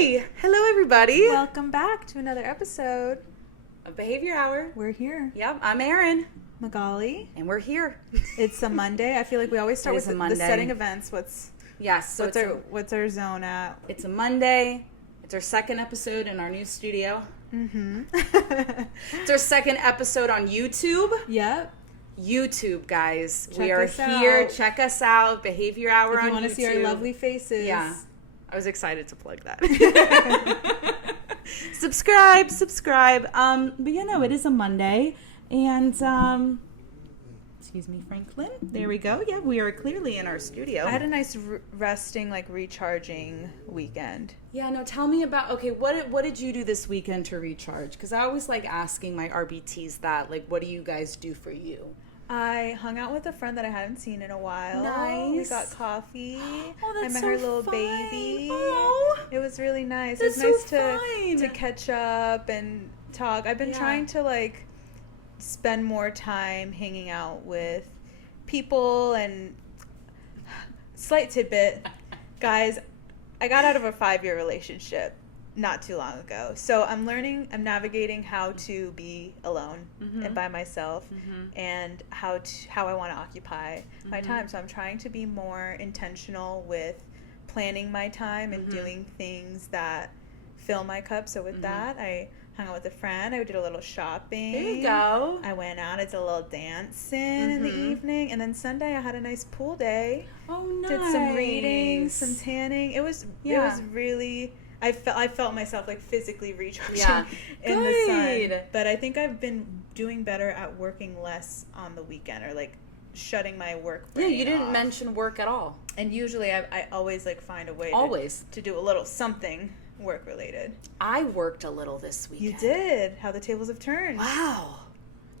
Hi! Hello, everybody. Welcome back to another episode of Behavior Hour. We're here. Yep, I'm Erin. Magali. And we're here. It's a Monday. I feel like we always start with the setting events. What's our zone at? It's a Monday. It's our second episode in our new studio. Mm-hmm. It's our second episode on YouTube. Yep. YouTube, guys. Check we are us here. out. Check us out. Behavior Hour if on YouTube. you want to see our lovely faces. Yeah. I was excited to plug that. subscribe. But you know, it is a Monday. And, excuse me, Franklin. There we go. Yeah, we are clearly in our studio. I had a nice resting, recharging weekend. Yeah, no, tell me about, okay, what did you do this weekend to recharge? Because I always like asking my RBTs that, what do you guys do for you? I hung out with a friend that I hadn't seen in a while. Nice. We got coffee. Oh, that's I met so her little fun. baby. Oh, it was really nice. That's it was so nice to catch up and talk. I've been trying to spend more time hanging out with people. And slight tidbit, guys, I got out of a 5-year relationship not too long ago. So I'm navigating how to be alone and by myself and how I want to occupy my time. So I'm trying to be more intentional with planning my time and doing things that fill my cup. So with that, I hung out with a friend. I did a little shopping. There you go. I went out. I did a little dancing in the evening. And then Sunday I had a nice pool day. Oh, nice. Did some reading, some tanning. It was really... I felt myself physically recharging in the sun. But I think I've been doing better at working less on the weekend or shutting my work brain you didn't off. mention work at all. And usually I always find a way to do a little something work related. I worked a little this weekend. You did. How the tables have turned. Wow.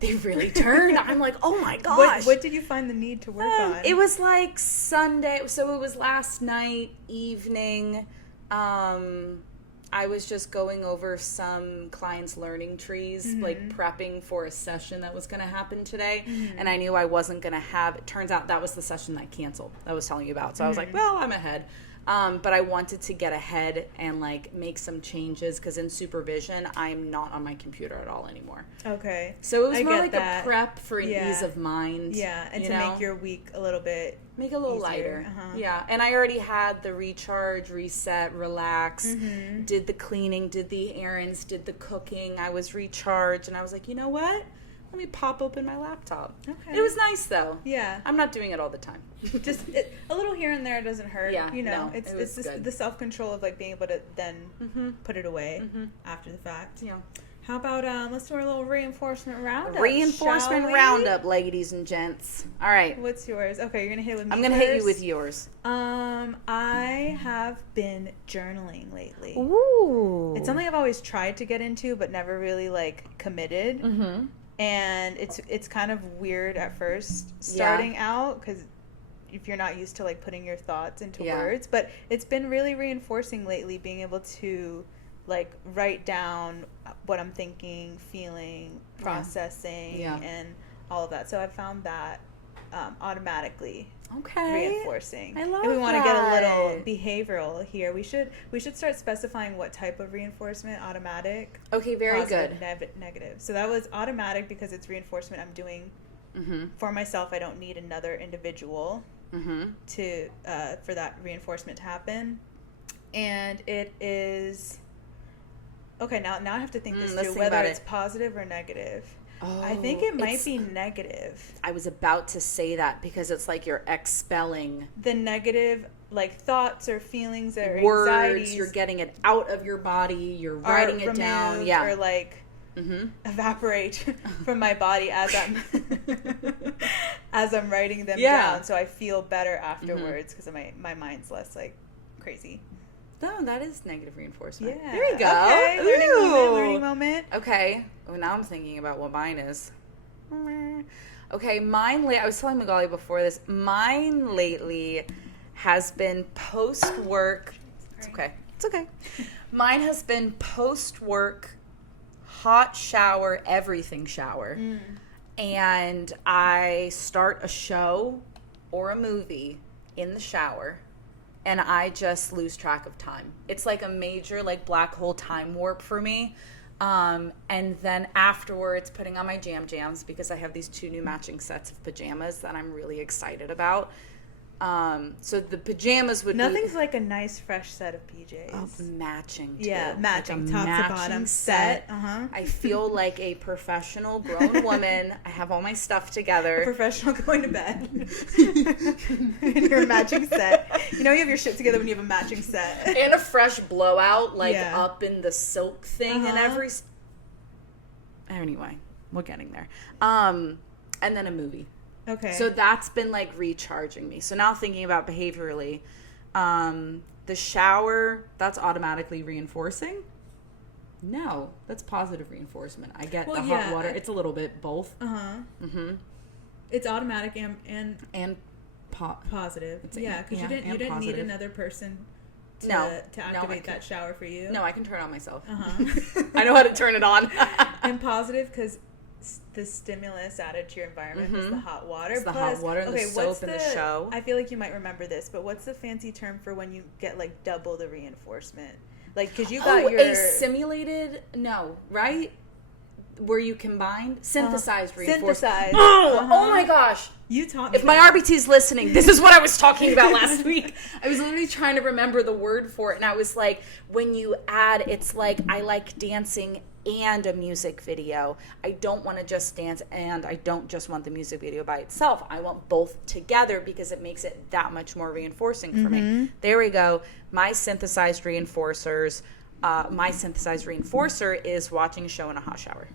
They really turned. I'm like, oh my gosh. What did you find the need to work on? It was Sunday. So it was last night evening. I was just going over some clients' learning trees, prepping for a session that was going to happen today. And I knew I wasn't going to have, it turns out that was the session that I canceled, that I was telling you about. So I was like, well, I'm ahead. But I wanted to get ahead and make some changes because in supervision, I'm not on my computer at all anymore. Okay. So it was more a prep for an ease of mind. Yeah, and to make your week a little bit Make it a little easier. lighter. Yeah, and I already had the recharge, reset, relax, did the cleaning, did the errands, did the cooking. I was recharged, and I was like, you know what? Let me pop open my laptop. Okay. It was nice, though. Yeah. I'm not doing it all the time. Just a little here and there doesn't hurt. Yeah, No, it it's just the self-control of being able to then put it away after the fact. Yeah. How about let's do our little reinforcement roundup. Reinforcement roundup, ladies and gents. All right. What's yours? Okay, you're gonna hit it with me. I'm gonna hit you with yours. I have been journaling lately. Ooh. It's something I've always tried to get into, but never really committed. And it's kind of weird at first starting out because if you're not used to putting your thoughts into words, but it's been really reinforcing lately being able to write down what I'm thinking, feeling, processing, and all of that. So I found that automatically reinforcing. I love if we want to that. get a little behavioral here, we should start specifying what type of reinforcement: automatic, okay, very positive, good, negative. So that was automatic because it's reinforcement I'm doing for myself. I don't need another individual to for that reinforcement to happen, and it is. Okay, now I have to think this through, whether it's positive or negative. Oh, I think it might be negative. I was about to say that because it's you're expelling the negative, thoughts or feelings or words. Anxieties. You're getting it out of your body. You're writing it down. Yeah, or evaporate from my body as I'm writing them down. So I feel better afterwards because my mind's less crazy. No, that is negative reinforcement. Yeah. There you go. Okay, learning moment. Okay. Well, now I'm thinking about what mine is. Okay, I was telling Magali before this, mine lately has been post-work. It's okay. Mine has been post-work, hot shower, everything shower. And I start a show or a movie in the shower. and I just lose track of time. It's like a major like black hole time warp for me. And then afterwards putting on my jams because I have these 2 new matching sets of pajamas that I'm really excited about. So the pajamas would Nothing's like a nice fresh set of PJs. Oh, matching too. Yeah, matching like top matching to bottom set. I feel like a professional grown woman. I have all my stuff together. A professional going to bed in your matching set. You know you have your shit together when you have a matching set. And a fresh blowout up in the silk thing and every. Anyway, we're getting there. And then a movie. Okay. So that's been like recharging me. So now thinking about behaviorally, the shower, that's automatically reinforcing. No, that's positive reinforcement. I get the hot water. It's a little bit both. It's automatic and positive. Because you didn't need another person to activate that shower for you. No, I can turn it on myself. I know how to turn it on. And positive because the stimulus added to your environment is the hot water. It's the hot water and the soap and the show. I feel like you might remember this, but what's the fancy term for when you get like double the reinforcement? Like, because you got a simulated, right? Where you combined synthesized reinforcement. Synthesized. Oh my gosh. You taught me. If my RBT's listening, this is what I was talking about last week. I was literally trying to remember the word for it, and I was like, when you add, it's like I like dancing and a music video. I don't want to just dance, and I don't just want the music video by itself. I want both together because it makes it that much more reinforcing for me. There we go. My synthesized reinforcers. My synthesized reinforcer is watching a show in a hot shower.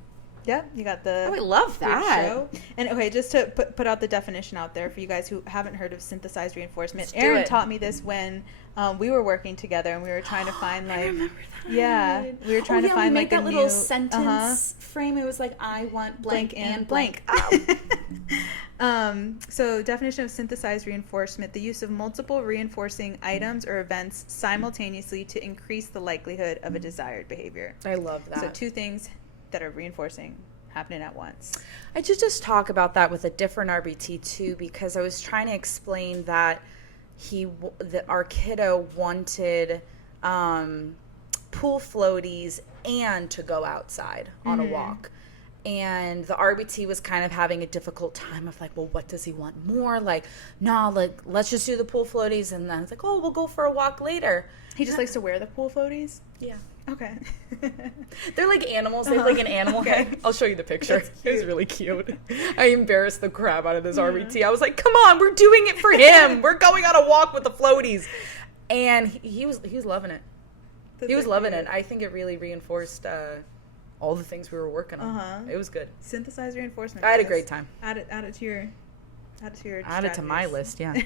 Yep, you got the. Oh, I love that. Show. And okay, just to put out the definition out there for you guys who haven't heard of synthesized reinforcement. Aaron taught me this when we were working together and we were trying to find like. I remember that. Yeah, we were trying to find like a that little sentence frame. It was like I want blank and blank. So definition of synthesized reinforcement: the use of multiple reinforcing items or events simultaneously to increase the likelihood of a desired behavior. I love that. So 2 things that are reinforcing happening at once. I should just talk about that with a different RBT too, because I was trying to explain that our kiddo wanted pool floaties and to go outside on a walk. And the RBT was kind of having a difficult time of like, well, what does he want more? Like, let's just do the pool floaties. And then it's like, oh, we'll go for a walk later. He just likes to wear the pool floaties? Yeah. Okay. They're like animals. They have like an animal head. I'll show you the picture. It was really cute. I embarrassed the crap out of this RBT. I was like, come on, we're doing it for him. We're going on a walk with the floaties. And he was loving it. He was loving it. I think it really reinforced all the things we were working on. It was good. Synthesized reinforcement. I had a great time. Add it to your Add it to my list, yeah.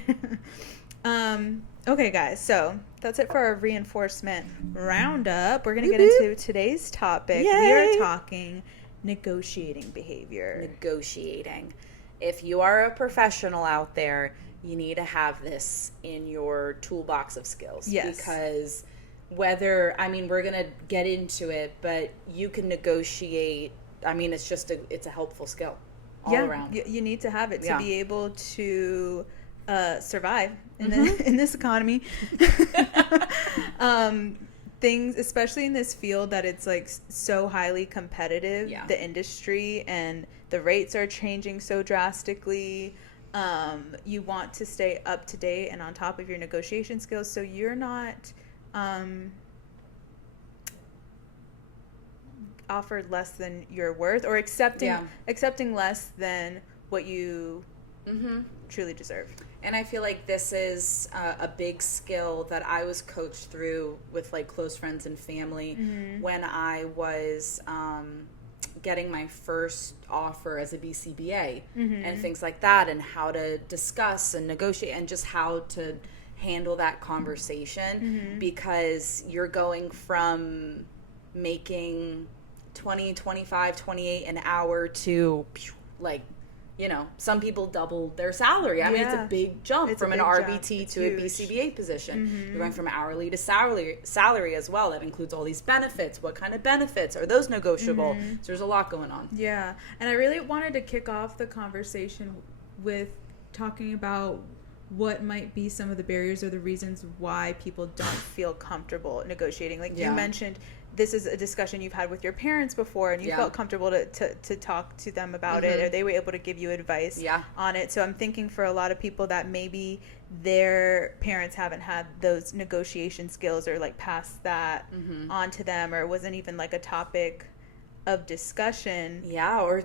Okay, guys, so that's it for our reinforcement roundup. We're going to get into today's topic. Yay. We are talking negotiating behavior. Negotiating. If you are a professional out there, you need to have this in your toolbox of skills. Yes. Because we're going to get into it, but you can negotiate. I mean, it's a helpful skill all around. You need to have it to be able to survive in this economy. Things, especially in this field that it's like so highly competitive, the industry, and the rates are changing so drastically. You want to stay up to date and on top of your negotiation skills, so you're not offered less than you're worth, or accepting less than what you truly deserve. And I feel like this is a big skill that I was coached through with like close friends and family when I was getting my first offer as a BCBA and things like that, and how to discuss and negotiate and just how to handle that conversation, because you're going from making 20, 25, 28 an hour to like, you know, some people double their salary. I mean, it's a big jump from an RBT to a BCBA position. You're going from hourly to salary as well. That includes all these benefits. What kind of benefits? Are those negotiable? So there's a lot going on. Yeah. And I really wanted to kick off the conversation with talking about what might be some of the barriers or the reasons why people don't feel comfortable negotiating. Like you mentioned, this is a discussion you've had with your parents before, and you felt comfortable to talk to them about it, or they were able to give you advice on it. So I'm thinking for a lot of people that maybe their parents haven't had those negotiation skills, or like passed that on to them, or it wasn't even like a topic of discussion. Yeah, or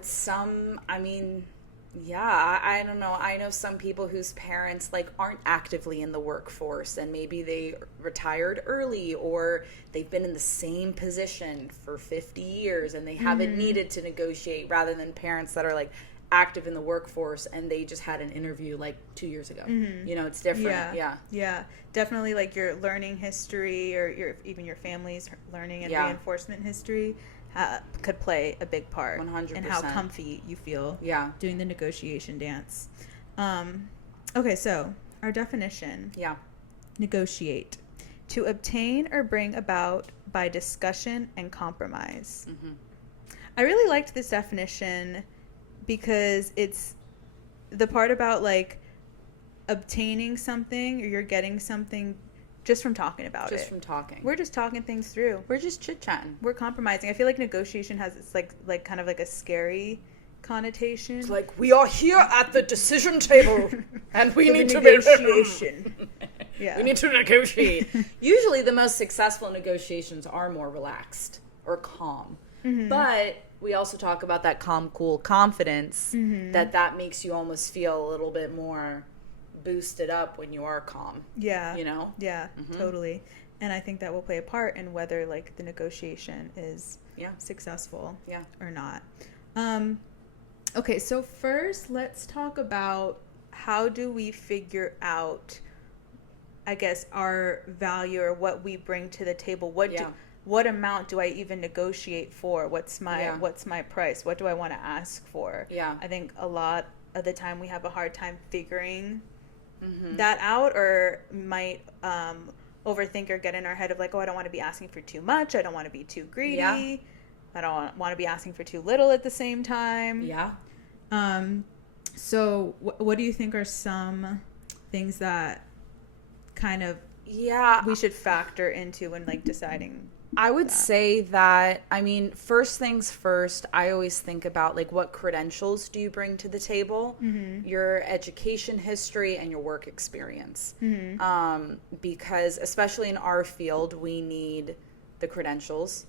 I don't know. I know some people whose parents like aren't actively in the workforce, and maybe they retired early, or they've been in the same position for 50 years and they haven't needed to negotiate, rather than parents that are like active in the workforce and they just had an interview like 2 years ago. You know, it's different. Yeah, definitely. Like your learning history, or even your family's learning and reinforcement history could play a big part 100%. in how comfy you feel doing the negotiation dance. Okay, so our definition. Negotiate. To obtain or bring about by discussion and compromise. I really liked this definition because it's the part about like obtaining something, or you're getting something just from talking about it. Just from talking. We're just talking things through. We're just chit-chatting. We're compromising. I feel like negotiation has it's like kind of like a scary connotation. It's like, we are here at the decision table and we need to negotiation. We need to negotiate. Usually the most successful negotiations are more relaxed or calm. But we also talk about that calm, cool confidence that makes you almost feel a little bit more boosted up when you are calm. You know? Totally. And I think that will play a part in whether like the negotiation is successful or not. Okay, so first let's talk about how do we figure out, I guess, our value or what we bring to the table. What amount do I even negotiate for? What's my price? What do I want to ask for? I think a lot of the time we have a hard time figuring that out, or might overthink or get in our head of like, oh, I don't want to be asking for too much. I don't want to be too greedy. I don't want to be asking for too little at the same time. So what do you think are some things that kind of we should factor into when like deciding? I would say that, I mean, first things first, I always think about like what credentials do you bring to the table, your education history and your work experience. Because especially in our field, we need the credentials.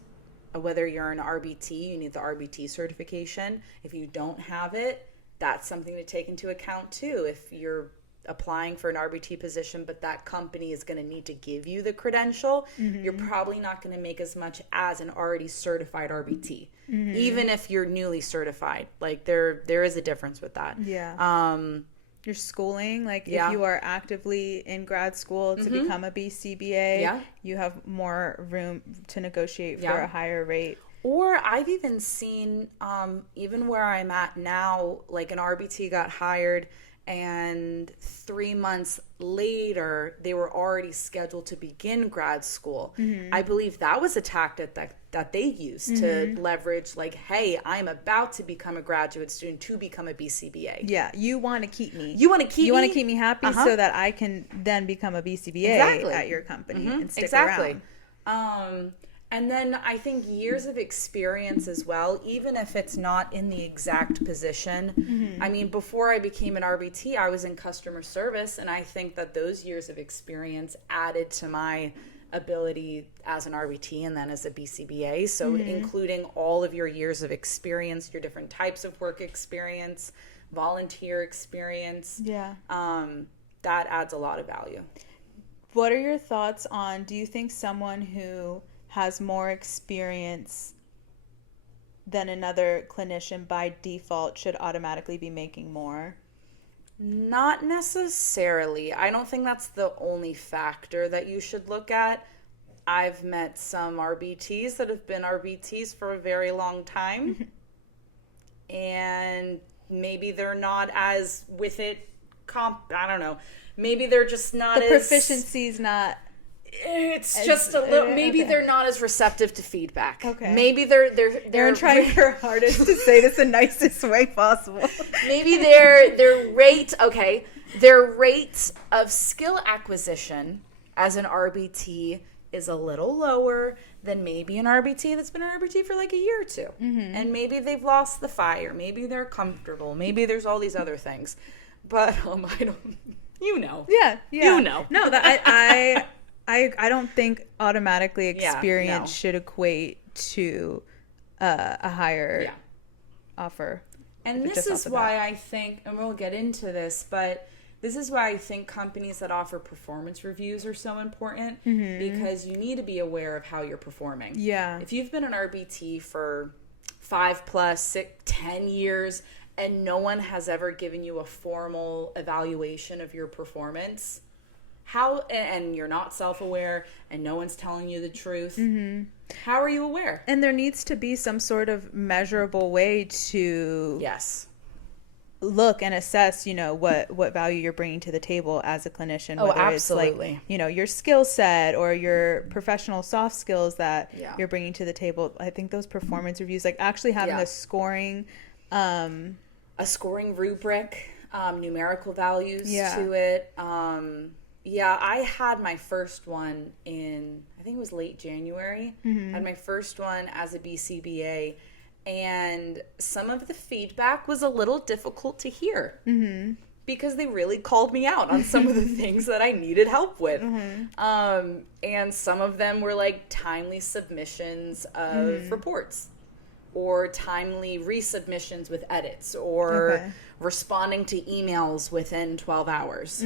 Whether you're an RBT, you need the RBT certification. If you don't have it, that's something to take into account too. If you're applying for an RBT position, but that company is going to need to give you the credential, you're probably not going to make as much as an already certified RBT, even if you're newly certified. Like there is a difference with that. Your schooling, like if you are actively in grad school to become a BCBA, you have more room to negotiate for a higher rate. Or I've even seen, even where I'm at now, like an RBT got hired and 3 months later they were already scheduled to begin grad school. I believe that was a tactic that they used to leverage, like, hey, I'm about to become a graduate student to become a BCBA. You want to keep me. You want to keep me happy so that I can then become a BCBA at your company and stick around. And then I think years of experience as well, even if it's not in the exact position. I mean, before I became an RBT, I was in customer service, and I think that those years of experience added to my ability as an RBT and then as a BCBA. So including all of your years of experience, your different types of work experience, volunteer experience, that adds a lot of value. What are your thoughts on, do you think someone who has more experience than another clinician by default should automatically be making more? Not necessarily. I don't think that's the only factor that you should look at. I've met some RBTs that have been RBTs for a very long time, and maybe they're not as with it I don't know. Maybe they're just not the proficiency's not It's just a little. Maybe they're not as receptive to feedback. Okay. Maybe they're trying her hardest to say this the nicest way possible. Maybe their rate. Okay, their rate of skill acquisition as an RBT is a little lower than maybe an RBT that's been an RBT for like a year or two, and maybe they've lost the fire. Maybe they're comfortable. Maybe there's all these other things, but I don't. You know. Yeah. You know. No, that I don't think automatically experience should equate to a higher offer. And this is why I think, and we'll get into this, but this is why I think companies that offer performance reviews are so important, because you need to be aware of how you're performing. Yeah. If you've been an RBT for 5+, 6, 10 years, and no one has ever given you a formal evaluation of your performance, and you're not self-aware, and no one's telling you the truth, how are you aware? And there needs to be some sort of measurable way to look and assess, what value you're bringing to the table as a clinician. Oh, whether absolutely. It's like, your skill set or your professional soft skills that you're bringing to the table. I think those performance reviews, like actually having a scoring rubric, numerical values to it. I had my first one in, I think it was late January. I had my first one as a BCBA, and some of the feedback was a little difficult to hear because they really called me out on some of the things that I needed help with. And some of them were like timely submissions of reports, or timely resubmissions with edits, or responding to emails within 12 hours.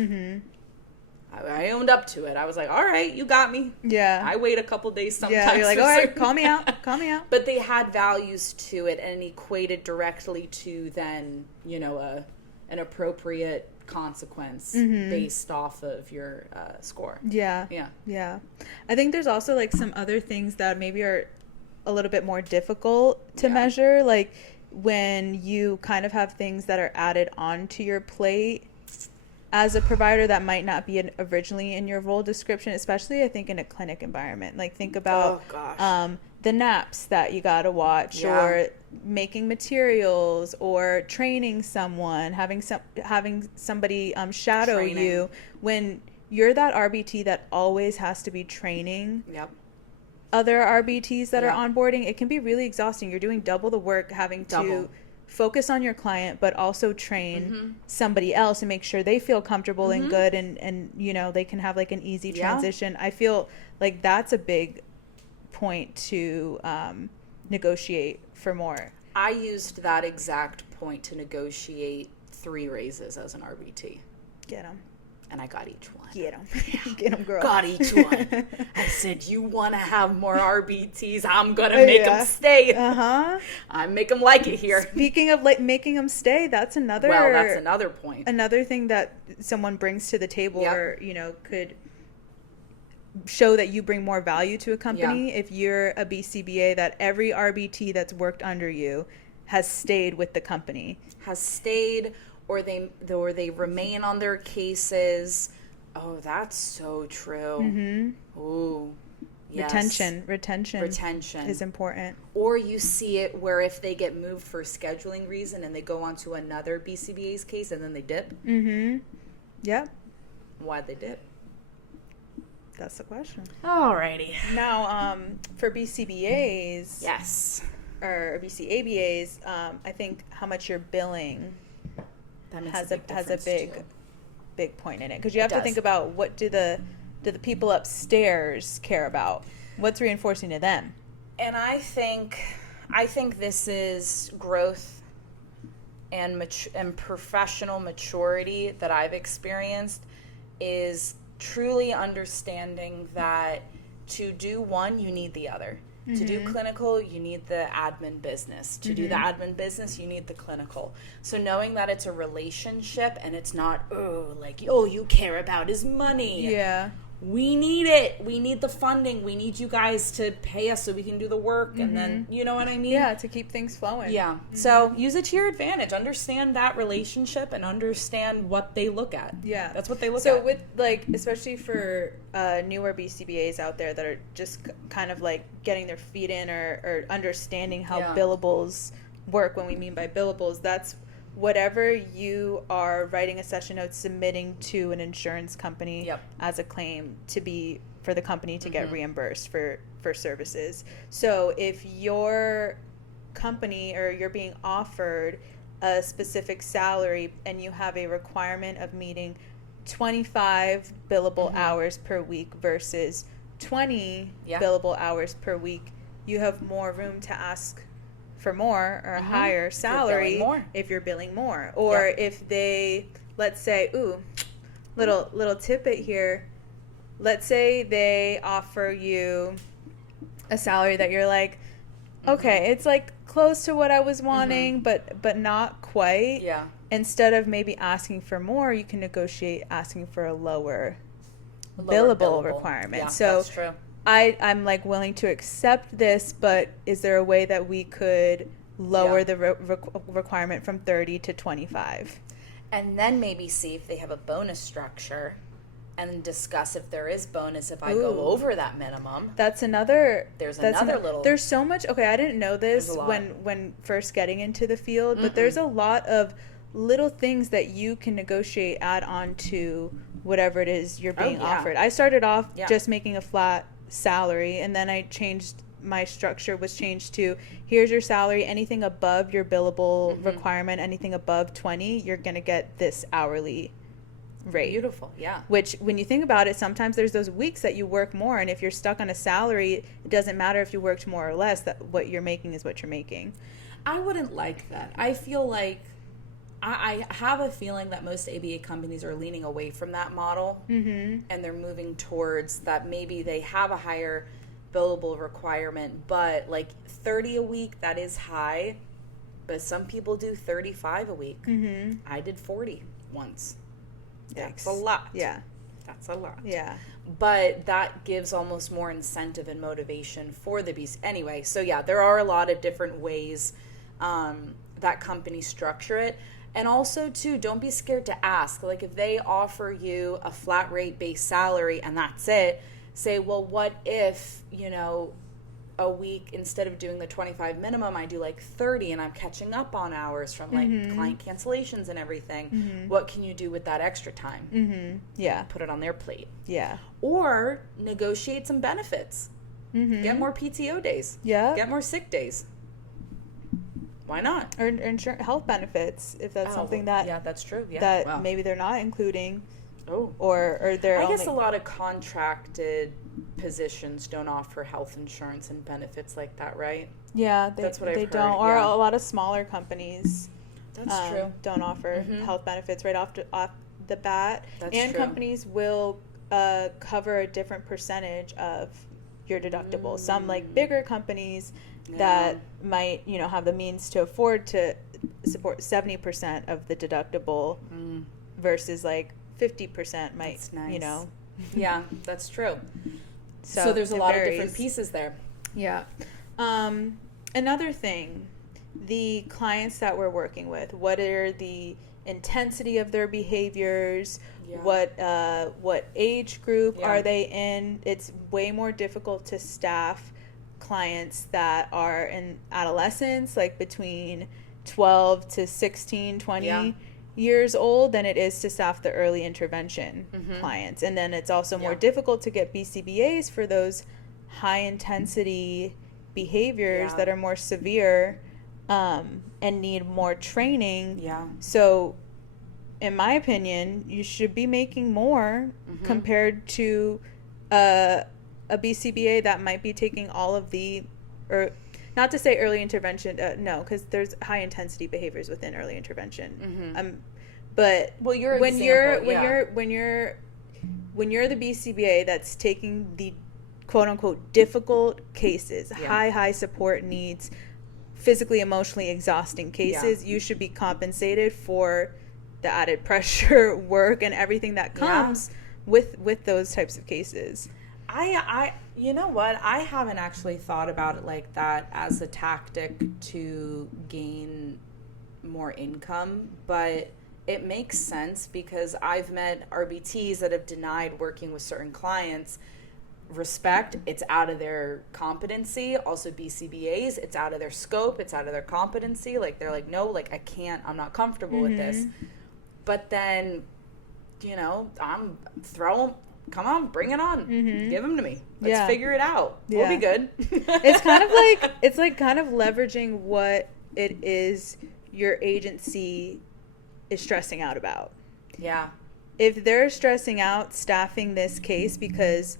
I owned up to it. I was like, all right, you got me. Yeah. I wait a couple days sometimes. Yeah, you're like, all right, call me out. But they had values to it and equated directly to then, an appropriate consequence based off of your score. Yeah. I think there's also like some other things that maybe are a little bit more difficult to measure, like when you kind of have things that are added onto your plate as a provider that might not be originally in your role description, especially I think in a clinic environment. Like think about the naps that you gotta watch, or making materials, or training someone, having somebody shadow you. When you're that RBT that always has to be training other RBTs that are onboarding, it can be really exhausting. You're doing double the work, having to focus on your client, but also train somebody else and make sure they feel comfortable and good, and they can have like an easy transition. I feel like that's a big point to negotiate for more. I used that exact point to negotiate 3 raises as an RBT. Get them. And I got each one. Get them. Get them, girl. Got each one. I said, you want to have more RBTs? I'm going to make them stay. I make them like it here. Speaking of like making them stay, that's another point. Another thing that someone brings to the table, or, could show that you bring more value to a company. If you're a BCBA, that every RBT that's worked under you has stayed with the company. Or they remain on their cases. Oh, that's so true. Ooh, yes. Retention is important. Or you see it where if they get moved for a scheduling reason and they go on to another BCBA's case and then they dip. Yep. Why'd they dip? That's the question. Alrighty. Now, for BCBAs, or BCABAs, I think how much you're billing has a big point in it, because you have to think about, what do the people upstairs care about? What's reinforcing to them? And I think this is growth and professional maturity that I've experienced, is truly understanding that to do one, you need the other. To do clinical, you need the admin business. To do the admin business, you need the clinical. So knowing that it's a relationship and it's not, you care about his money. Yeah. we need it. We need the funding. We need you guys to pay us so we can do the work. And then, you know what I mean? Yeah, to keep things flowing. Yeah. So use it to your advantage. Understand that relationship and understand what they look at. Yeah. That's what they look at. So with, like, especially for newer BCBAs out there that are just kind of like getting their feet in or understanding how billables work, when we mean by billables, that's whatever you are writing a session note submitting to an insurance company as a claim to be for the company to get reimbursed for services. So if your company or you're being offered a specific salary and you have a requirement of meeting 25 billable hours per week versus 20 billable hours per week, you have more room to ask for more or a higher salary if you're billing more. Or if they, let's say, little tidbit here, let's say they offer you a salary that you're like, okay, it's like close to what I was wanting, but not quite. Yeah. Instead of maybe asking for more, you can negotiate asking for a lower billable requirement. Yeah, so that's true. I'm like willing to accept this, but is there a way that we could lower the requirement from 30 to 25? And then maybe see if they have a bonus structure and discuss if there is bonus if I go over that minimum. That's another. There's another little. There's so much. Okay, I didn't know this when first getting into the field, but there's a lot of little things that you can negotiate, add on to whatever it is you're being offered. I started off just making a flat salary, and then I changed my structure was changed to, here's your salary, anything above your billable requirement, anything above 20, you're gonna get this hourly rate. Beautiful. Yeah. Which, when you think about it, sometimes there's those weeks that you work more, and if you're stuck on a salary, it doesn't matter if you worked more or less, that what you're making is what you're making. I wouldn't like that. I feel like I have a feeling that most ABA companies are leaning away from that model, and they're moving towards that maybe they have a higher billable requirement, but like 30 a week, that is high, but some people do 35 a week. I did 40 once. That's a lot. Yeah. That's a lot. Yeah. But that gives almost more incentive and motivation for the BC. Anyway, so yeah, there are a lot of different ways that companies structure it. And also, too, don't be scared to ask. Like, if they offer you a flat rate base salary and that's it, say, well, what if, a week, instead of doing the 25 minimum, I do like 30 and I'm catching up on hours from like client cancellations and everything. What can you do with that extra time? Yeah. Put it on their plate. Yeah. Or negotiate some benefits. Get more PTO days. Yeah. Get more sick days. Why not? Or insurance health benefits, if that's something that that's true. Yeah, that maybe they're not including. Oh, or they're. I guess a lot of contracted positions don't offer health insurance and benefits like that, right? Yeah, that's what I've heard. Don't. Or a lot of smaller companies. That's true. Don't offer health benefits right off the bat. That's and true. Companies will cover a different percentage of your deductible. Some like bigger companies that might have the means to afford to support 70% of the deductible versus like 50% might. That's nice. Yeah, that's true. So there's a it lot varies. of different pieces there. Yeah. Another thing, the clients that we're working with, what are the intensity of their behaviors? Yeah. What age group are they in? It's way more difficult to staff clients that are in adolescence, like between 12 to 16, 20 years old, than it is to staff the early intervention clients. And then it's also more difficult to get BCBAs for those high intensity behaviors that are more severe and need more training. Yeah. So in my opinion, you should be making more compared to a BCBA that might be taking all of the, or not to say early intervention, no, because there's high intensity behaviors within early intervention. But when you're the BCBA that's taking the quote unquote difficult cases, high support needs, physically, emotionally exhausting cases, you should be compensated for the added pressure, work, and everything that comes with those types of cases. I you know what? I haven't actually thought about it like that as a tactic to gain more income, but it makes sense because I've met RBTs that have denied working with certain clients. Respect, it's out of their competency. Also BCBAs, it's out of their scope, it's out of their competency. Like they're like, no, like I can't, I'm not comfortable with this. But then, you know, come on, bring it on. Give them to me. Let's figure it out. We'll be good. It's kind of like, it's like kind of leveraging what it is your agency is stressing out about. Yeah. If they're stressing out staffing this case because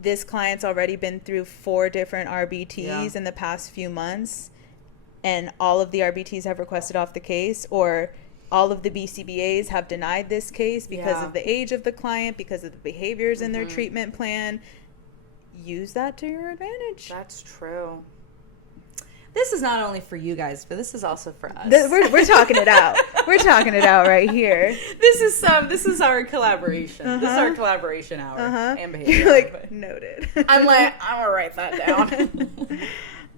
this client's already been through 4 different RBTs in the past few months, and all of the RBTs have requested off the case, or all of the BCBAs have denied this case because of the age of the client, because of the behaviors in their treatment plan, use that to your advantage. That's true. This is not only for you guys, but this is also for us. We're talking it out. We're talking it out right here. This is our collaboration. This is our collaboration hour and behavior. You're like, noted. I'm gonna write that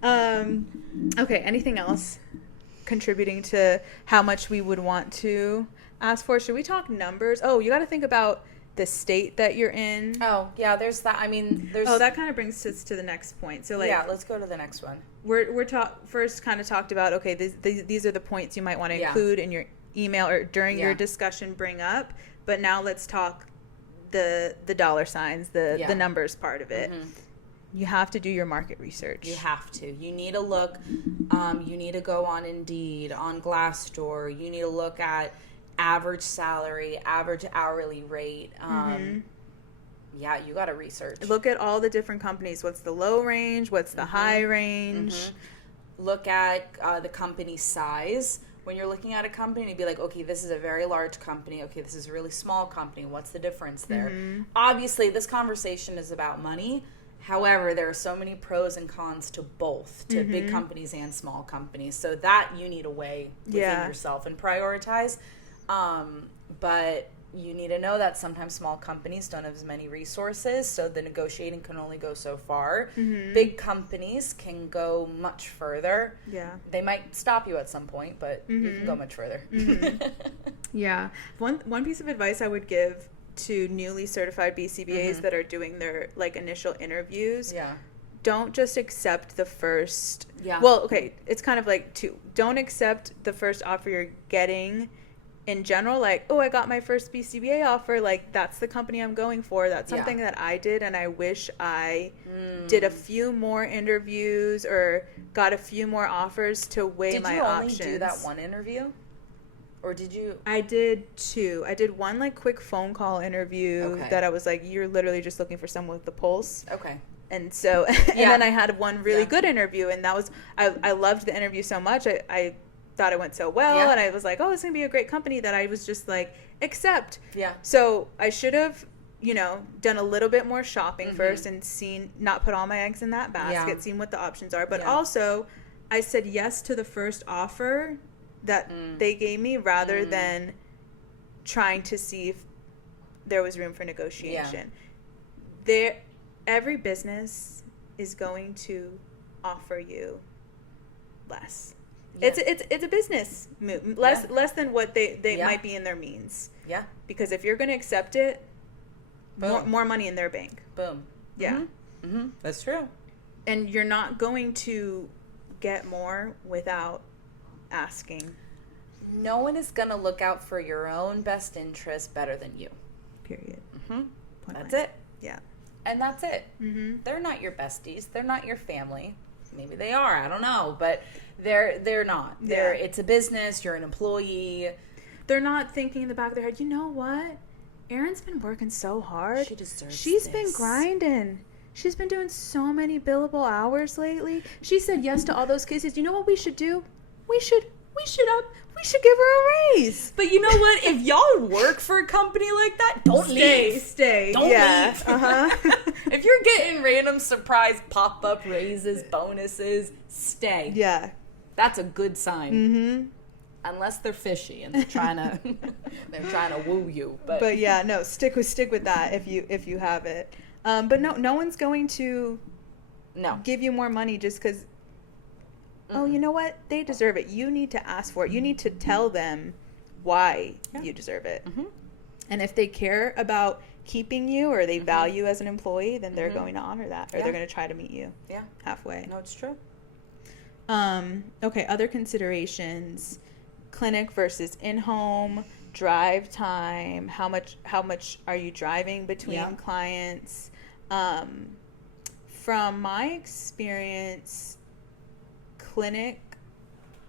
down. Okay, anything else contributing to how much we would want to ask for? Should we talk numbers? Oh, you got to think about the state that you're in. Oh, yeah, there's that. I mean, there's... Oh, that kind of brings us to the next point. So, like... Yeah, let's go to the next one. We're first kind of talked about, okay, these are the points you might want to include in your email or during your discussion bring up. But now let's talk the dollar signs, the numbers part of it. You have to do your market research. You have to. You need to look. You need to go on Indeed, on Glassdoor. You need to look at average salary, average hourly rate. Yeah, you got to research. Look at all the different companies. What's the low range? What's the high range? Look at the company size. When you're looking at a company, you'd be like, okay, this is a very large company. Okay, this is a really small company. What's the difference there? Obviously, this conversation is about money. However, there are so many pros and cons to both, to big companies and small companies. So that you need to weigh within yourself and prioritize. But you need to know that sometimes small companies don't have as many resources, so the negotiating can only go so far. Big companies can go much further. Yeah. They might stop you at some point, but you can go much further. Yeah. One piece of advice I would give to newly certified BCBAs that are doing their like initial interviews. Don't just accept the first. Well, okay, it's kind of like don't accept the first offer you're getting in general, like, oh, I got my first BCBA offer, like, that's the company I'm going for. That's something that I did, and I wish I did a few more interviews or got a few more offers to weigh my options. Did you only do that one interview? Or did you? I did 2. I did one, like, quick phone call interview that I was like, you're literally just looking for someone with the pulse. Okay. And so, and then I had one really good interview, and that was, I loved the interview so much. I thought it went so well, and I was like, oh, it's gonna be a great company, that I was just like, accept. So I should have, done a little bit more shopping first and not put all my eggs in that basket, seen what the options are. But also, I said yes to the first offer that they gave me rather than trying to see if there was room for negotiation. Every business is going to offer you less. It's a business move, less than what they might be in their means. Because if you're going to accept it, more money in their bank. Boom. That's true. And you're not going to get more without asking. No one is going to look out for your own best interest better than you. Period. That's it. Yeah. And that's it. They're not your besties. They're not your family. Maybe they are. I don't know. But they're not. It's a business. You're an employee. They're not thinking in the back of their head, you know what? Erin's been working so hard. She deserves She's been grinding. She's been doing so many billable hours lately. She said yes to all those cases. You know what we should do? We should give her a raise. But you know what? If y'all work for a company like that, don't leave. Stay. Don't leave. If you're getting random surprise pop-up raises, bonuses, stay. Yeah. That's a good sign. unless they're fishy and they're trying to woo you. But yeah, no, stick with that if you have it. But no one's going to give you more money just because. Oh, you know what? They deserve it. You need to ask for it. You need to tell them why you deserve it. Mm-hmm. And if they care about keeping you or they value you as an employee, then they're going to honor that, or they're going to try to meet you halfway. No, it's true. Okay, other considerations: clinic versus in-home, drive time, how much are you driving between clients? From my experience, clinic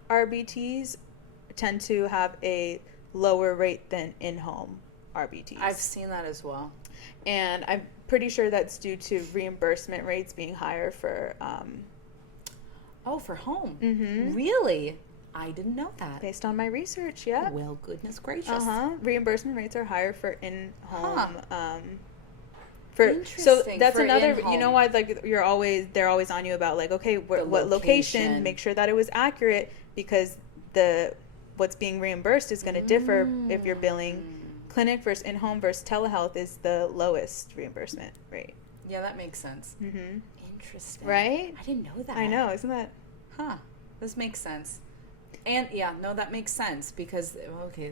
RBTs tend to have a lower rate than in-home RBTs. I've seen that as well. And I'm pretty sure that's due to reimbursement rates being higher for... for home? Mm-hmm. Really? I didn't know that. Based on my research, yeah. Well, goodness gracious. Reimbursement rates are higher for in-home... So that's another in-home. You know why they're always on you about like, okay, what location, make sure that it was accurate, because what's being reimbursed is going to differ if you're billing clinic versus in-home versus telehealth is the lowest reimbursement rate. Yeah, that makes sense. Mm-hmm. Interesting. Right? I didn't know that. I know, isn't that? This makes sense. And that makes sense because,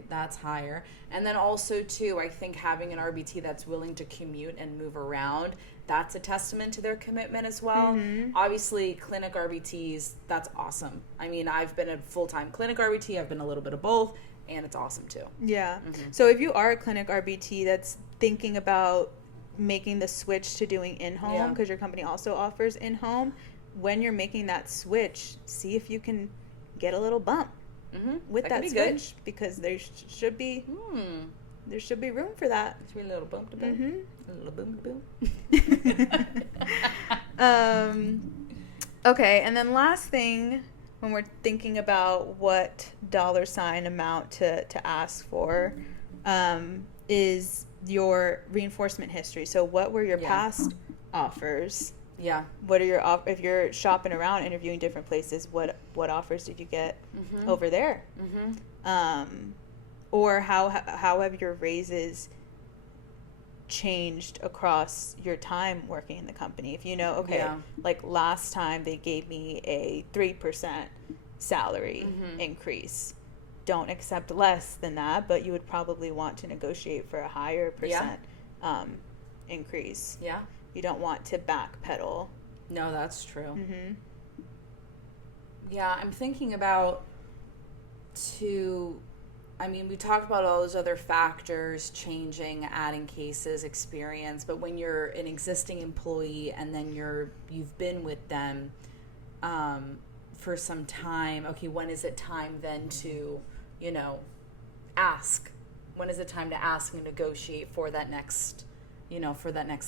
that's higher. And then also, too, I think having an RBT that's willing to commute and move around, that's a testament to their commitment as well. Mm-hmm. Obviously, clinic RBTs, that's awesome. I mean, I've been a full-time clinic RBT. I've been a little bit of both, and it's awesome, too. Yeah. Mm-hmm. So if you are a clinic RBT that's thinking about making the switch to doing in-home, because your company also offers in-home, when you're making that switch, see if you can get a little bump with that switch, good. Because there should be room for that. Should be a little bump to boom, a little boom to boom. Okay, and then last thing, when we're thinking about what $ amount to ask for, is your reinforcement history. So what were your past offers? Yeah. What are if you're shopping around, interviewing different places, what offers did you get over there? Mm-hmm. Or how have your raises changed across your time working in the company? If you know, like last time they gave me a 3% salary increase. Don't accept less than that, but you would probably want to negotiate for a higher percent increase. Yeah. You don't want to backpedal. No, that's true. Mm-hmm. Yeah, I'm thinking about we talked about all those other factors, changing, adding cases, experience, but when you're an existing employee and then you've been with them for some time, when is it time then to, ask? When is it time to ask and negotiate for that next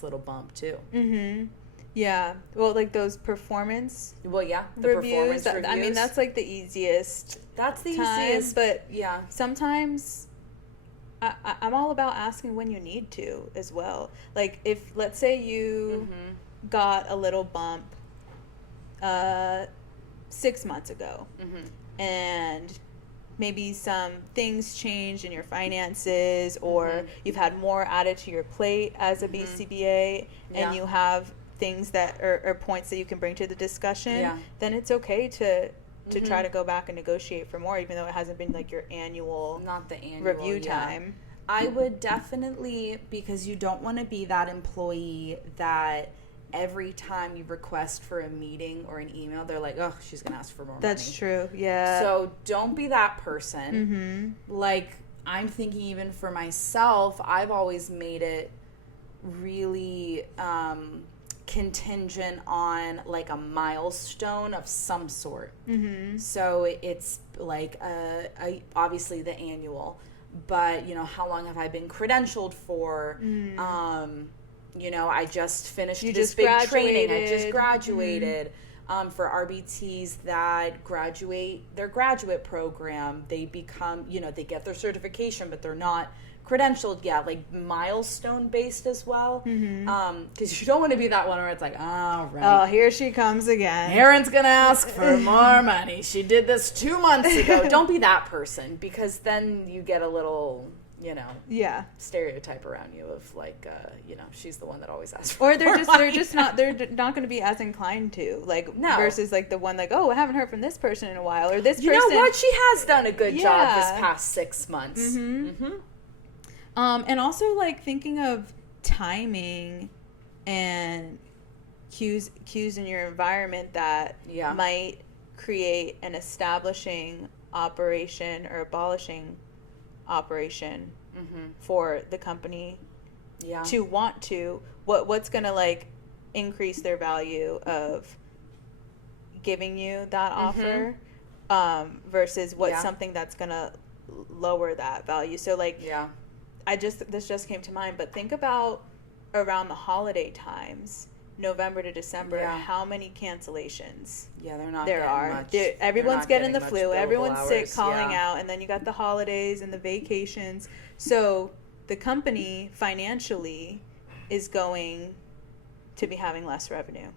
little bump too? Mm-hmm. Yeah. Well, like those performance. Well, yeah. The reviews. Performance reviews. I mean, that's like the easiest. That's the time, easiest. But yeah, sometimes I'm all about asking when you need to as well. Like if, let's say you got a little bump 6 months ago, and maybe some things changed in your finances, or you've had more added to your plate as a BCBA, and you have things that are points that you can bring to the discussion, then it's okay to try to go back and negotiate for more, even though it hasn't been like your annual, not the annual review time. I would definitely, because you don't want to be that employee that every time you request for a meeting or an email, they're like, oh, she's going to ask for more money. That's true, yeah. So don't be that person. Like, I'm thinking even for myself, I've always made it really contingent on, like, a milestone of some sort. So it's, like, obviously the annual. But, how long have I been credentialed for? I just finished this big training. I just graduated. For RBTs that graduate their graduate program, they become, they get their certification, but they're not credentialed, like milestone based as well. Because you don't want to be that one where it's like, all right. Oh, here she comes again. Erin's going to ask for more money. She did this 2 months ago. Don't be that person, because then you get a little, stereotype around you of like, she's the one that always asks for or they're not going to be as inclined to, like, no. Versus like the one like, oh, I haven't heard from this person in a while, or this person. You know what? She has done a good job this past 6 months. And also like thinking of timing and cues in your environment that might create an establishing operation or abolishing operation for the company to want to what's gonna like increase their value of giving you that offer versus what's something that's gonna lower that value. So like this just came to mind, but think about around the holiday times, November to December, how many cancellations they're not there are. Much. Everyone's getting the flu, everyone's sick, calling out, and then you got the holidays and the vacations. So the company financially is going to be having less revenue.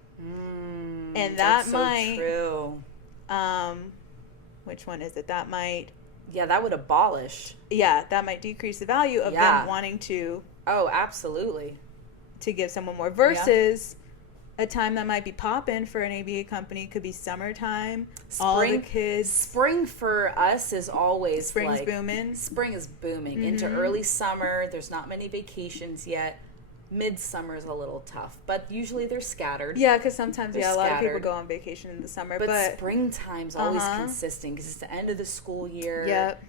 And that might true. Which one is it? That might that would abolish. That might decrease the value of them wanting to. Oh, absolutely. To give someone more versus a time that might be popping for an ABA company could be summertime. All the kids. Spring for us is always Spring's booming. Spring is booming into early summer. There's not many vacations yet. Midsummer is a little tough, but usually they're scattered. Yeah, because sometimes a lot of people go on vacation in the summer. But springtime's always consistent because it's the end of the school year. Yep.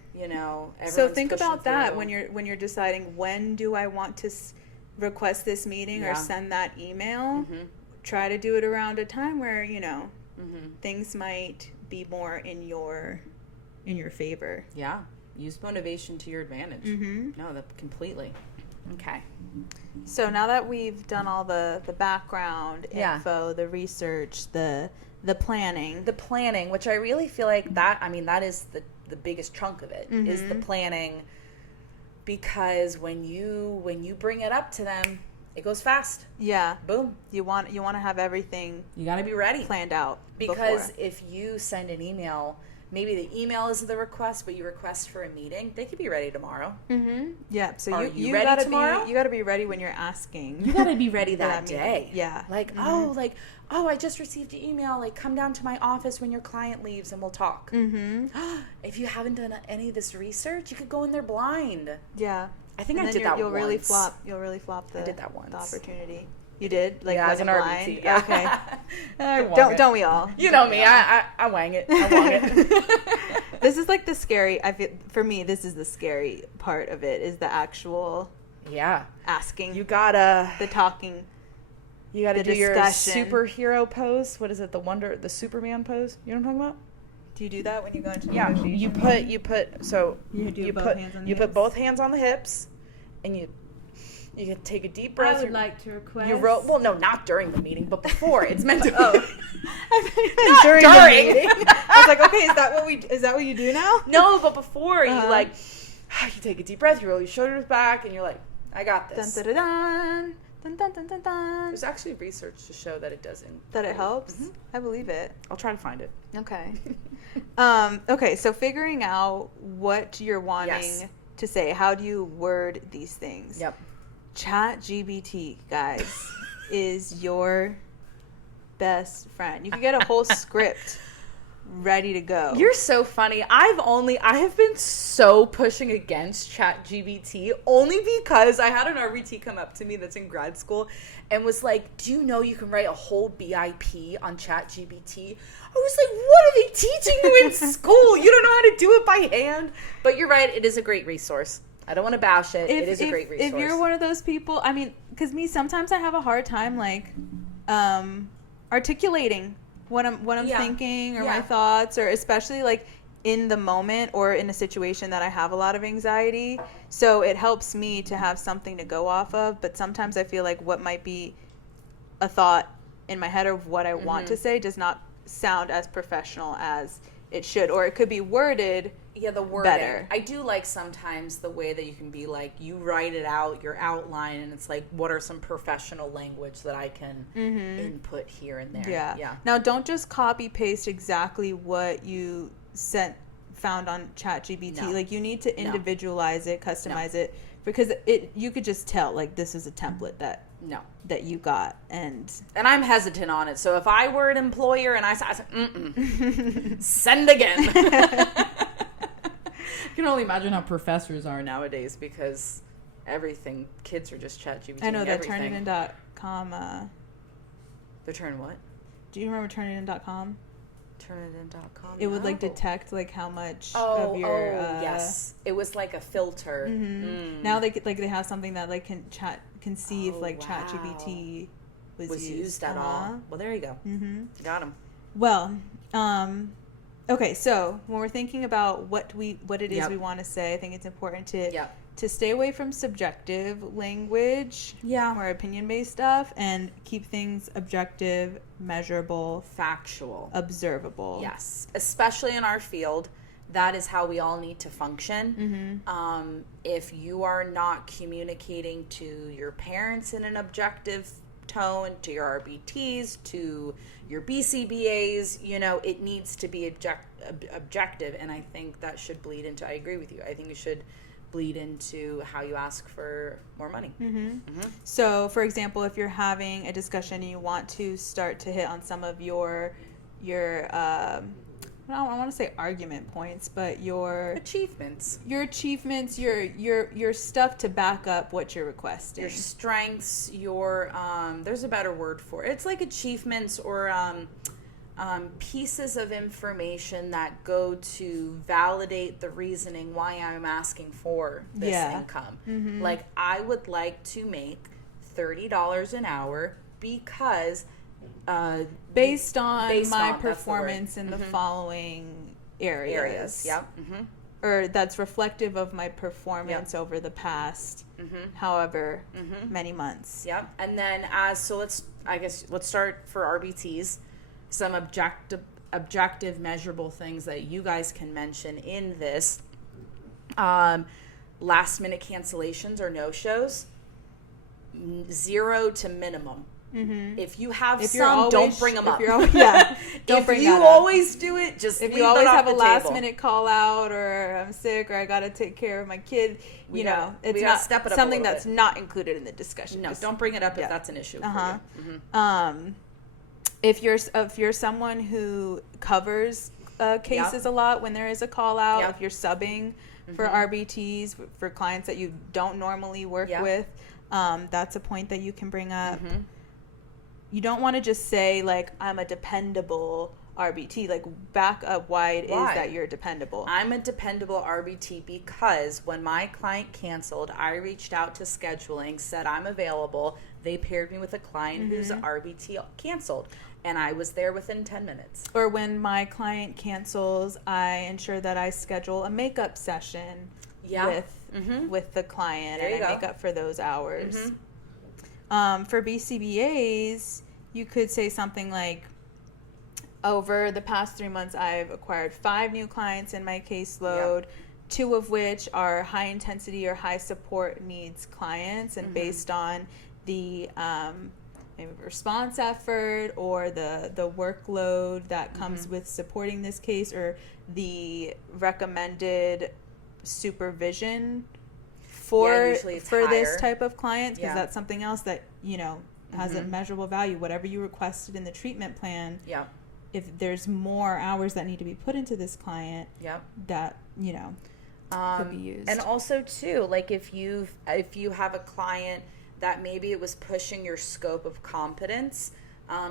So think about that when you're deciding, when do I want to request this meeting or send that email. Try to do it around a time where things might be more in your favor. Use motivation to your advantage. No, that completely. Okay. So now that we've done all the background info, the research, the planning, which I really feel like that is the biggest chunk of it is the planning. Because when you bring it up to them, it goes fast. Yeah. Boom. You want to have everything. You got to be ready. Planned out. Because if you send an email, maybe the email is the request, but you request for a meeting, they could be ready tomorrow. Yeah. So Are you ready gotta tomorrow? You got to be ready when you're asking. You got to be ready that day. Yeah. Like I just received an email. Like, come down to my office when your client leaves and we'll talk. If you haven't done any of this research, you could go in there blind. Yeah. I think I did that you'll once. You'll really flop the, I did that once. The opportunity. You did? Like, as an RBT. Yeah. Okay. Don't we all? You know me. I wang it. I wang it. This is like the scary, for me, this is the scary part of it, is the actual asking. You gotta. The talking. You gotta do your superhero pose. What is it? The Superman pose? You know what I'm talking about? Do you do that when you go into negotiation? You put both hands on the hips, and you can take a deep breath. I would like to request. Well, no, not during the meeting, but before. It's meant to. Not during the meeting. I was like, okay, is that what you do now? No, but before you you take a deep breath, you roll your shoulders back, and you're like, I got this. Dun, dun, dun, dun. Dun, dun, dun, dun, dun. There's actually research to show that it doesn't. That it helps? I believe it. I'll try to find it. Okay. Okay, so figuring out what you're wanting to say. How do you word these things? Yep. ChatGPT, guys, is your best friend. You can get a whole script ready to go. You're so funny. I have been so pushing against ChatGPT only because I had an RBT come up to me that's in grad school and was like, do you know you can write a whole BIP on ChatGPT? I was like, what are they teaching you in school? You don't know how to do it by hand? But you're right, it is a great resource. I don't want to bash it. It is a great resource. If you're one of those people, I mean, because sometimes I have a hard time, like, articulating what I'm thinking or my thoughts, or especially like in the moment or in a situation that I have a lot of anxiety. So it helps me to have something to go off of. But sometimes I feel like what might be a thought in my head of what I want to say does not sound as professional as it should, or it could be worded Yeah, the wording. better. I do like sometimes the way that you can be like, you write it out, your outline, and it's like, what are some professional language that I can input here and there? Yeah. Now, don't just copy paste exactly what you found on ChatGPT. No. Like, you need to individualize it, customize it, because you could just tell, like, this is a template that you got, and I'm hesitant on it. So if I were an employer and I said, send again. I can only imagine how professors are nowadays, because everything, kids are just ChatGPT. I know that Turnitin.com. They're turning what? Do you remember Turnitin.com? Turnitin.com. It would like detect like how much of your. Yes, it was like a filter. Now they have something that like can see if like ChatGPT was used at all. Well, there you go. Got him. Well, okay. So when we're thinking about what it is we want to say, I think it's important to stay away from subjective language, or opinion-based stuff, and keep things objective, measurable, factual, observable. Yes, especially in our field. That is how we all need to function. If you are not communicating to your parents in an objective tone, to your RBTs, to your BCBAs, it needs to be objective. And I think that should bleed into, I agree with you, I think it should bleed into how you ask for more money. So, for example, if you're having a discussion and you want to start to hit on some of your I don't want to say argument points, but your achievements, your stuff to back up what you're requesting, your strengths, your there's a better word for it. It's like achievements or pieces of information that go to validate the reasoning why I'm asking for this income. Like, I would like to make $30 an hour because based on my performance in the following areas. Or that's reflective of my performance over the past however many months. And then let's start for RBTs, some objective measurable things that you guys can mention in this. Last minute cancellations or no shows, 0 to minimum. If you have don't bring them up. Don't bring if you always do it, just if you always have a last minute call out, or I'm sick, or I got to take care of my kid, it's not step it up something that's not included in the discussion. No, don't bring it up if that's an issue. For you. If you're someone who covers cases a lot when there is a call out, if you're subbing for RBTs for clients that you don't normally work with, that's a point that you can bring up. You don't want to just say, like, I'm a dependable RBT. Like, back up why it is that you're dependable. I'm a dependable RBT because when my client canceled, I reached out to scheduling, said I'm available. They paired me with a client whose RBT canceled, and I was there within 10 minutes. Or when my client cancels, I ensure that I schedule a makeup session with the client, and I make up for those hours. For BCBAs, you could say something like, over the past 3 months, I've acquired 5 new clients in my caseload, 2 of which are high intensity or high support needs clients, and based on the maybe response effort or the workload that comes with supporting this case, or the recommended supervision for this type of client, because that's something else that has a measurable value. Whatever you requested in the treatment plan, if there's more hours that need to be put into this client, that could be used. And also too, like, if you have a client that maybe it was pushing your scope of competence,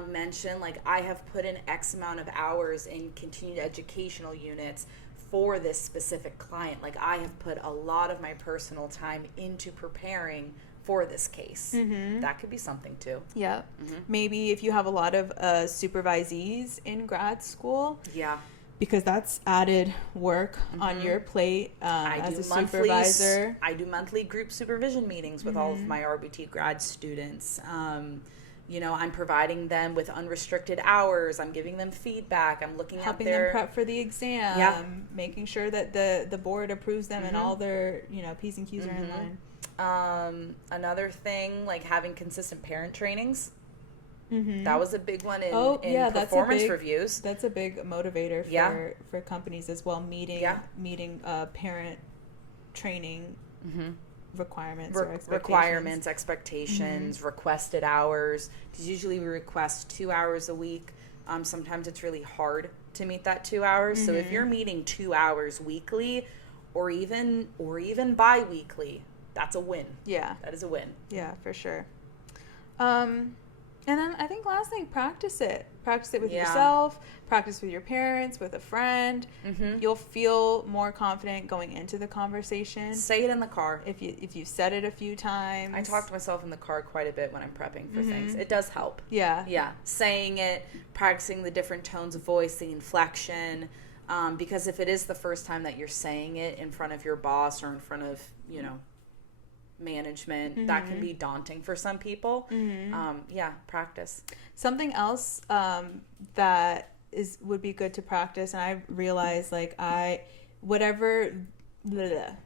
mention, like, I have put in X amount of hours in continued educational units for this specific client. Like, I have put a lot of my personal time into preparing for this case. That could be something too. Maybe if you have a lot of supervisees in grad school, because that's added work on your plate as a supervisor. I do monthly group supervision meetings with all of my RBT grad students. I'm providing them with unrestricted hours. I'm giving them feedback. I'm looking helping at their... them prep for the exam, making sure that the board approves them and all their, P's and Q's are in line. Another thing, like having consistent parent trainings. That was a big one in performance reviews. That's a big motivator for companies as well. Meeting parent training requirements or expectations, requested hours. Because usually we request 2 hours a week. Sometimes it's really hard to meet that 2 hours. So if you're meeting 2 hours weekly, or even bi-weekly, that's a win. Yeah, that is a win. Yeah, for sure. And then I think last thing, practice it. Practice it with yourself, practice with your parents, with a friend. You'll feel more confident going into the conversation. Say it in the car. If you said it a few times. I talk to myself in the car quite a bit when I'm prepping for things. It does help. Yeah. Yeah. Saying it, practicing the different tones of voice, the inflection. Because if it is the first time that you're saying it in front of your boss or in front of, management, that can be daunting for some people. Practice. Something else that would be good to practice, and I realized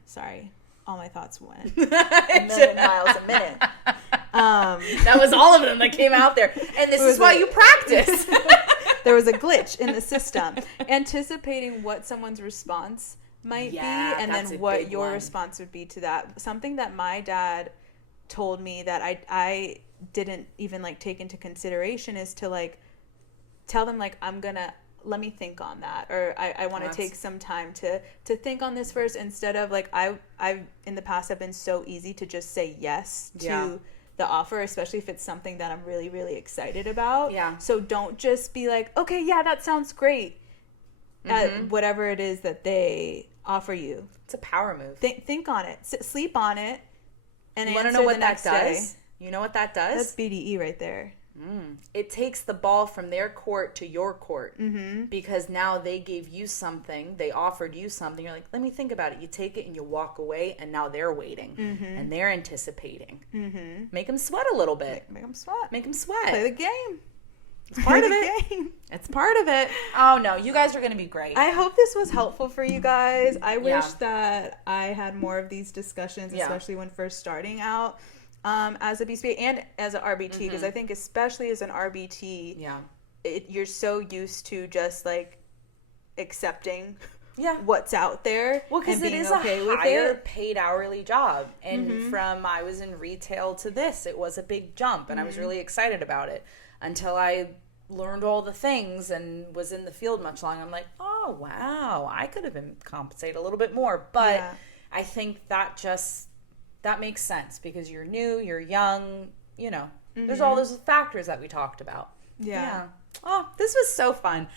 sorry, all my thoughts went a million miles a minute. That was all of them that came out there, and this is why you practice. There was a glitch in the system. Anticipating what someone's response might be, and then what your response would be to that. Something that my dad told me that I didn't even take into consideration is to tell them let me think on that, or I want to take some time to think on this first, instead of I've in the past have been so easy to just say yes to the offer, especially if it's something that I'm really, really excited about. Yeah. So don't just be okay, yeah, that sounds great. At whatever it is that they offer you. It's a power move. Think on it. Sleep on it. And you want to know what that does? You know what that does? That's BDE right there. It takes the ball from their court to your court. Because now they gave you something. They offered you something. You're like, let me think about it. You take it and you walk away, and now they're waiting. And they're anticipating. Make them sweat a little bit. Make them sweat. Make them sweat. Play the game. It's part of it. It's part of it. Oh, no. You guys are going to be great. I hope this was helpful for you guys. I wish that I had more of these discussions, especially when first starting out as a BCBA and as an RBT, because I think especially as an RBT, you're so used to just accepting what's out there. Well, because it is a higher paid hourly job. And from I was in retail to this, it was a big jump, and I was really excited about it until I learned all the things and was in the field much longer. I'm like, oh, wow, I could have been compensated a little bit more. But I think that makes sense because you're new, you're young, there's all those factors that we talked about. Yeah. Oh, this was so fun.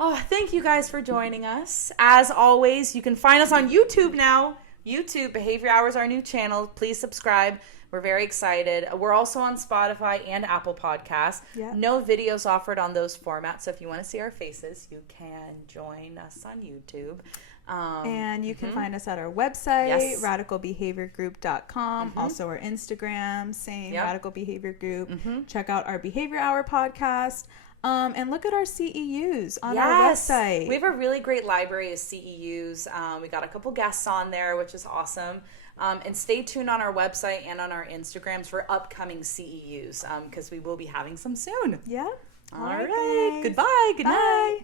Oh, thank you guys for joining us. As always, you can find us on YouTube now. YouTube, Behavior Hours, our new channel. Please subscribe. We're very excited. We're also on Spotify and Apple Podcasts. Yeah. No videos offered on those formats. So if you want to see our faces, you can join us on YouTube. And you can find us at our website, radicalbehaviorgroup.com. Also our Instagram, same, Radical Behavior Group. Check out our Behavior Hour podcast. And look at our CEUs on our website. We have a really great library of CEUs. We got a couple guests on there, which is awesome. And stay tuned on our website and on our Instagrams for upcoming CEUs because we will be having some soon. Yeah. All right. Goodbye. Good night.